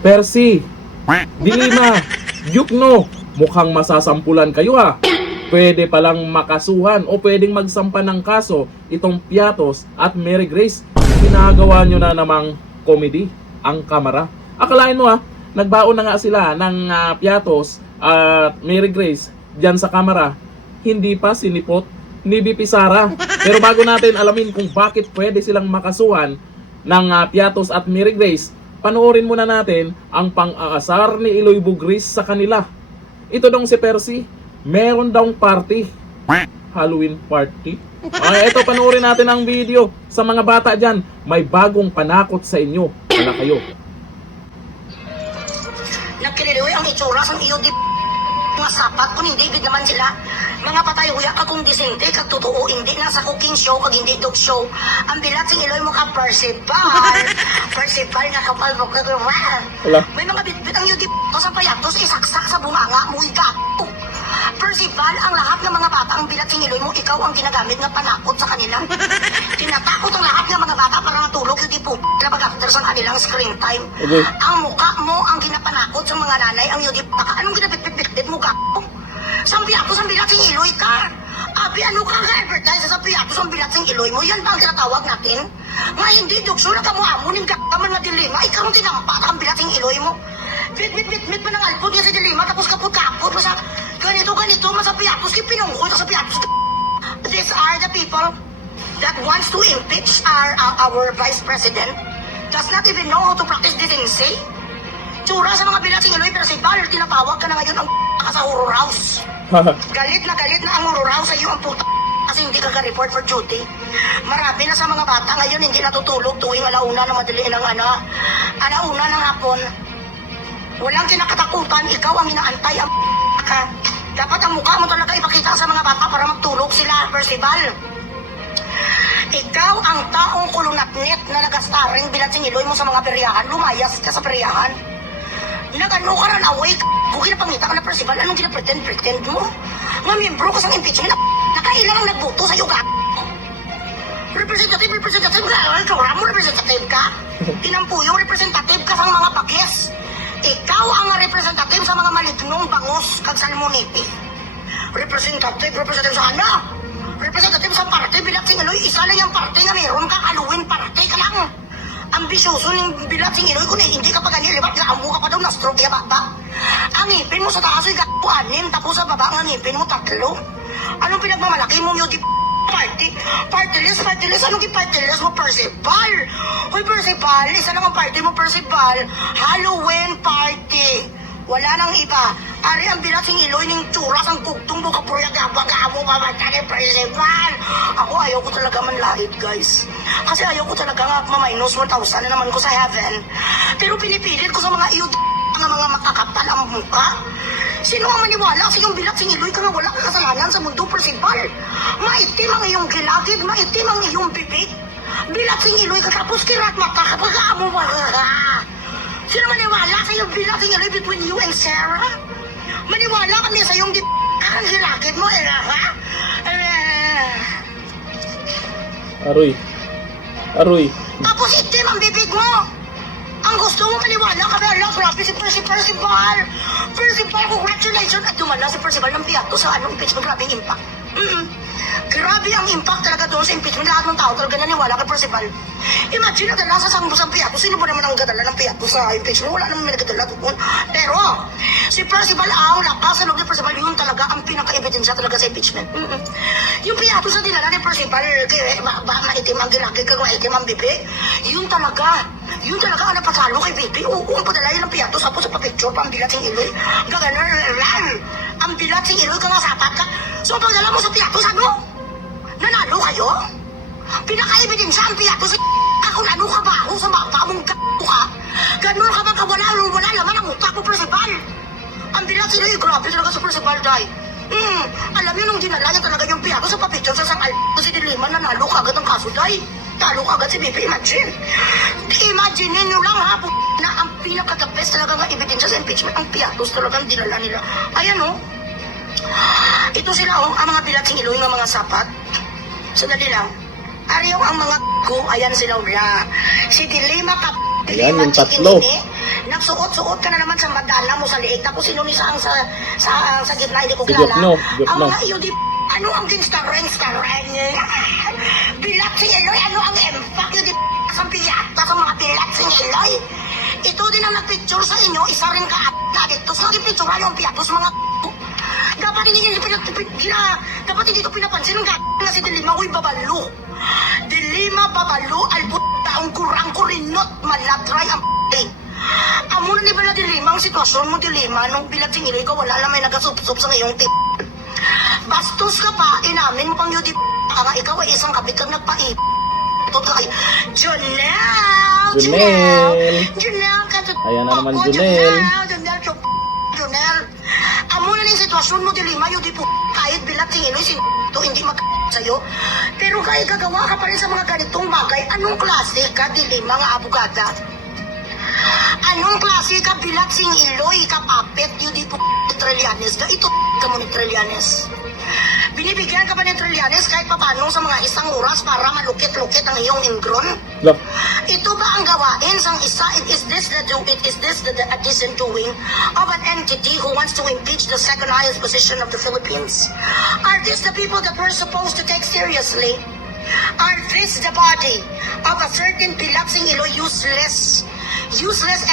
Percy, Dilima, Yukno, mukhang masasampulan kayo ha. Pwede palang makasuhan o pwedeng magsampa ng kaso itong Piatos at Mary Grace. Ginagawa nyo na namang comedy ang kamera. Akalain mo ha, nagbaon na nga sila ng Piatos at Mary Grace dyan sa kamera. Hindi pa sinipot ni BP Sara. Pero bago natin alamin kung bakit pwede silang makasuhan ng Piatos at Mary Grace, panoorin muna natin ang pang-aasar ni Eloy Bugris sa kanila. Ito dong si Percy, meron daw party. Halloween party. Ito, panoorin natin ang video. Sa mga bata dyan, may bagong panakot sa inyo. Wala kayo. Nagkililiwi ang itsura sa iyo di mga sapat kung hindi big naman sila. Mga patay huya ka kung disente kag totoo hindi na sa cooking show kag hindi dog show. Ang bilat sing Eloy mo ka Percival. Percival nga kapal mo ka. May mga bitbit ang yudi ko sa payatos isaksak sa bunganga mo igato. Percival, ang lahat ng mga bata ang bilat sing Eloy mo ikaw ang ginagamit nga panakot sa kanila. Tinatakot ang lahat ng mga bata para matulog yudi po. Kapag after sa kanilang screen time. Okay. Ang mukha mo ang ginapanakot sa mga nanay ang yudi baka anong ginabitbit-bit mo gato. Sambi ako sa bilat sing Eloy ka. Abi, ano ka advertise sa Piatos ang bilat sing Eloy mo? Yan ba ang tinatawag natin? Nga hindi, dukso na kamuhamunin ka man nga dilima. Ikaw ang tinampak ang bilat sing Eloy mo. Bit pa ng alpod niya sa dilima tapos kapot-kapot mo sa ganito mo sa Piatos. Pinungkoy ka sa Piatos. These are the people that wants to impeach our Vice President. Does not even know how to practice decency. Tsura sa mga bilat sing Eloy Percival, tinatawag ka na ngayon ang ka sa horror house. Galit na ang horror house sa iyo ang puta kasi hindi ka ka-report for duty. Marami na sa mga bata ngayon hindi natutulog tuwing alauna ng madali ng alauna ng hapon. Walang kinakatakutan, ikaw ang inaantay ang ka. Dapat ang mukha mo talaga ipakita sa mga bata para magtulog sila, Percival. Ikaw ang taong kulunatnet na nagastaring bilat sing Eloy mo sa mga peryahan. Lumayas ka sa peryahan. Nag-ano ka rin away, buki na pangita ka na Percival, anong kinapretend mo? Mga miyembro ka sa impeachment, nakailan ang nagboto sa iyo ka? Representative ka? Tinampuyo, representative ka sa mga bagis. Ikaw ang representative sa mga malignong bangus kag salmoniti. Representative sa ano? Representative sa party, bilat sing Eloy, isa lang yung party nga meron ka, Halloween party ka lang. Ambisyoso ng bilat sing Eloy ko na hindi ka pa ganyan, libat nga amo ka pa daw na stroke ya baba. Ang ngipin mo sa taas ay gato 6, tapos sa baba ang ngipin mo 3. Anong pinagmamalaki mo yung party? Party list, anong party list mo, Percival? Hoy Percival, isa lang ang party mo, Percival. Halloween party. Wala nang iba. Ari ang bilat sing Eloy ning tsuras ang kugtong mo kapurya gabaga mo mamatay Percival. Ako ayaw ko talaga manlait, guys. Kasi ayaw ko talaga nga ma-minus 1,000 na naman ko sa heaven. Pero pinipilit ko sa mga iyo mga makakapal ang muka. Sino ang maniwala sa iyong bilat sing Eloy ka nga wala kang kasalanan sa mundo, Percival? Maitim ang iyong gilagid, maitim ang iyong bibig. Bilat sing Eloy ka tapos kirat mata kapag amo mo. Sino maniwala sa iyong bilat sing Eloy between you and Sarah? Maniwala kami sa iyong ang gilagid mo, ha? Aroy. Tapos itim ang bibig mo. Ang gusto mo maniwala ka, ala, grabe si Percival. Percival, congratulations. At dumala si Percival ng Piato sa anong impeachment, grabe ang impact. Grabe ang impact talaga doon sa impeachment. Lahat ng tao talaga naniwala kay Percival. Imagine, nadala sa sangbusang Piato. Sino ba naman ang gadala ng Piato sa impeachment? Wala naman may nagadala doon. Pero, si Percival, ang lakas sa loob ni Percival, yun talaga ang pinaka-ebidensya talaga sa impeachment. Yung Piato sa dinala ni Percival, maitim ang gilagid kag maitim ang bibi. Yun talaga ang napasalo kay Bibi. Oo, ang padalayan ng Piatos tapos sa papicture pa ang bilat sing Eloy. Gaganan, ang bilat sing Eloy ka nga sapat ka. So ang pagdala mo sa Piatos, ano? Nanalo kayo? Pinaka-ebidensya ang Piatos. Kung ano ka ba ako sa bata mong gato ka? Ganon ka ba kawala laman ang utak mo, Percival? Ang bilat sing Eloy, grabe talaga sa Percival, day. Alam niyo nung dinala niya talaga yung Piatos sa papicture sa sang si Dilima, nanalo ka agad ang kaso, day. Talo ka agad si Bibi, imagine. Imagine nyo lang ha, na ang pinaka-the best talaga nga ebidensya sa impeachment, ang Piatos talagang dinala nila. Ayan o. Ito sila ang mga bilat sing Eloy ng mga sapat. Sandali lang. Ariyo ang mga ko, ayan sila na. Si Dilima Ayan, yung tatlo. Nagsuot-suot ka na naman sa madala mo sa liig. Tapos sino ni sa gitna, hindi ko Si kilala. Jokno, Ang Jokno. mga iyo, di ano ang gangsta-reng? Bilat si Eloy, ano ang impact yun, di sa piyata sa mga bilat si Eloy? Ito din ang nagpicture sa inyo, isa rin ka dito. So, nagpicture yung piyatos mga dapat hindi dapat hindi ito pinapansin ng na si Dilima, uy babalo. Dilima babalo, albuta ang kurang kurinot, malatray ang amo na ni ba na Dilima ang sitwasyon mo Dilima nung bilat singili ka wala lang may nagasupsup sa ngayong tip. Bastos ka pa, inamin mo pang yun di nga ikaw ay isang kabit kang nagpaip. Ito kay Jonel! Jonel! Ayan na naman, Jonel. Jonel! Amo na yung sitwasyon mo, Dilima, yun di po kahit bilat singiloy, to hindi sa'yo. Pero kahit gagawa ka pa rin sa mga ganitong bagay, anong klase ka, Dilima, nga abogada? Anong klase ka, bilat singiloy, kapapet, yun di po Trillanes ka? Ito ka mo ni Trillanes. Binibigyan ka ba ni Trillanes kahit papano sa mga isang oras para malukit-lukit ang iyong ingron? Look, Ito ba ang gawain sang isa? Is this the decent doing of an entity who wants to impeach the second highest position of the Philippines? Are these the people that we're supposed to take seriously? Are this the body of a certain Bilatsing Iloy useless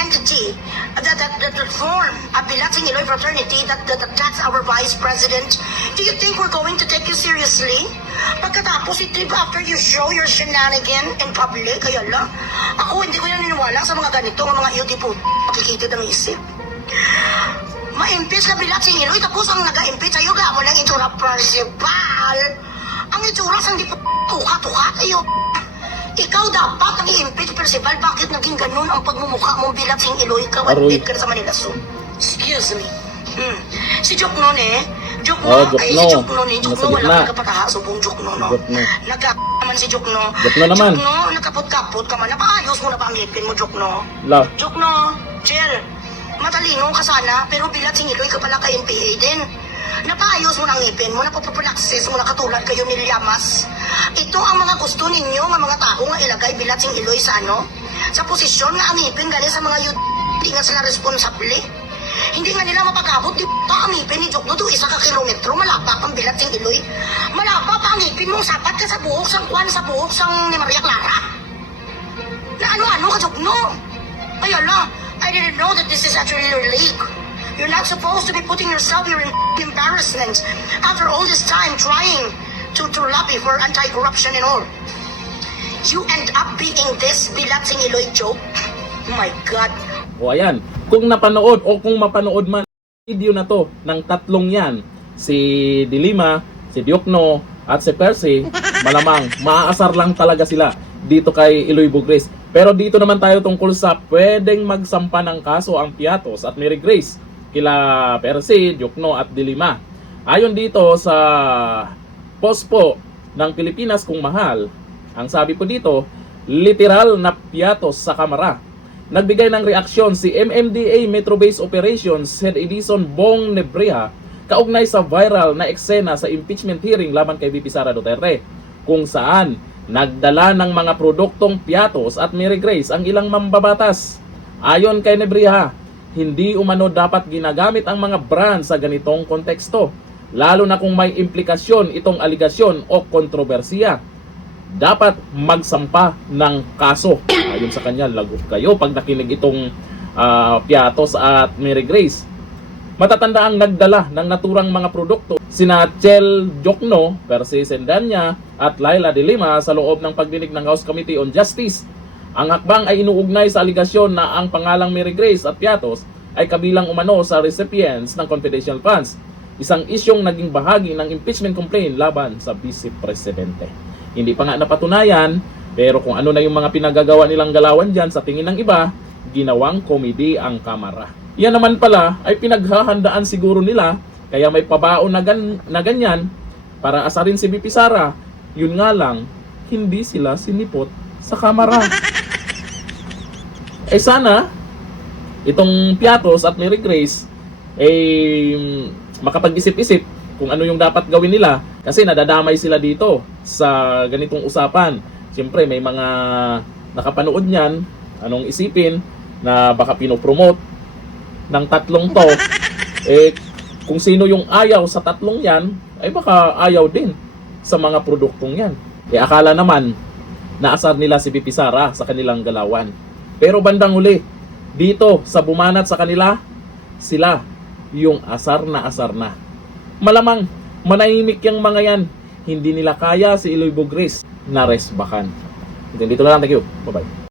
entity that form a Bilatsing Iloy fraternity that attacks our vice president? Do you think we're going to take you seriously? Pagkatapos itrip after you show your shenanigan in public, kaya lang, ako hindi ko naniniwala sa mga ganito, mga iuti po, makikitid ang isip. Ma-impeach ka Bilatsing Iloy, tapos ang naga-impeach sa'yo, gamo ng itsura principal. Ang itsura sang di po tuka-tuka kayo. Ikaw dapat ang i-impeach principal, bakit naging ganun ang pagmumukha mong Bilatsing Iloy, ikaw at Aroy. ka na sa Manila Zoo? Excuse me. Si Jokno Jokno, Oh, ay Jokno. si Jokno Nasa Jokno, gitna. wala kang kapataha, subong Jokno, no? Jokno. Naman si Jokno. Jokno naman. Jokno, nakapot-kapot ka man. Napaayos mo na ba ang ngipin mo, Jokno? love. Jokno, chill. Matalino ka sana, pero bilat singiloy ka pala kay NPA din. Napaayos mo ng ngipin mo, napapapalaksis mo na katulad kayo ni Llamas. Ito ang mga gusto ninyo, ng mga tao nga ilagay bilat singiloy sa sa posisyon nga ang ngipin galing sa mga hindi nga sila responsable. Hindi nga nila mapag-abot, di ba ang ngipin ni Jokno do 1 kilometro, malapa pang bilat singiloy. Malapa pa ang ngipin mo, sapat ka sa buhok sang Juan, sa buhok sang ni Maria Clara. Na ano-ano ka, Jokno? Kaya lang, I didn't know that this is actually your league. You're not supposed to be putting yourself in embarrassment after all this time trying to lobby for anti-corruption and all. You end up being this Bilatsing Iloy joke? Oh my God. O ayan, kung napanood o kung mapanood man video na to ng tatlong yan, si Dilima, si Jokno at si Percy, malamang maaasar lang talaga sila dito kay Iloy Bugres. Pero dito naman tayo tungkol sa pwedeng magsampa ng kaso ang Piatos at Mary Grace kila Percy, Jokno at Dilima. Ayon dito sa post po ng Pilipinas Kung Mahal, ang sabi po dito, literal na Piatos sa kamera. Nagbigay ng reaksyon si MMDA Metro Base Operations Head Edison Bong Nebreha kaugnay sa viral na eksena sa impeachment hearing laban kay VP Sara Duterte, kung saan nagdala ng mga produktong Piatos at Mary Grace ang ilang mambabatas. Ayon kay Nebreha, hindi umano dapat ginagamit ang mga brand sa ganitong konteksto, lalo na kung may implikasyon itong aligasyon o kontrobersiya. Dapat magsampa ng kaso. Ayon sa kanya, lagot kayo pag nakinig itong Piatos at Mary Grace. Matatanda ang nagdala ng naturang mga produkto sina Chel Jokno, Percy Sendanya at Laila de Lima sa loob ng pagdinig ng House Committee on Justice. Ang hakbang ay inuugnay sa aligasyon na ang pangalang Mary Grace at Piatos ay kabilang umano sa recipients ng confidential funds, isang isyong naging bahagi ng impeachment complaint laban sa Vice Presidente. Hindi pa nga napatunayan, pero kung ano na yung mga pinagagawa nilang galawan dyan sa tingin ng iba, ginawang komedi ang kamera. Yan naman pala ay pinaghahandaan siguro nila, kaya may pabaon na ganyan para asarin si VP Sara. Yun nga lang, hindi sila sinipot sa kamera. Eh sana, itong Piatos at Mary Grace makapag-isip-isip kung ano yung dapat gawin nila, kasi nadadamay sila dito sa ganitong usapan. Siyempre may mga nakapanood niyan, anong isipin, na baka pinopromote ng tatlong to, kung sino yung ayaw sa tatlong yan, ay baka ayaw din sa mga produktong yan. Akala naman, naasar nila si VP Sara sa kanilang galawan. Pero bandang huli, dito sa bumanat sa kanila, sila yung asar na. Malamang, manahimik yung mga yan. Hindi nila kaya si Iloy Bugres na resbakan. Dito na lang, thank you. Bye-bye.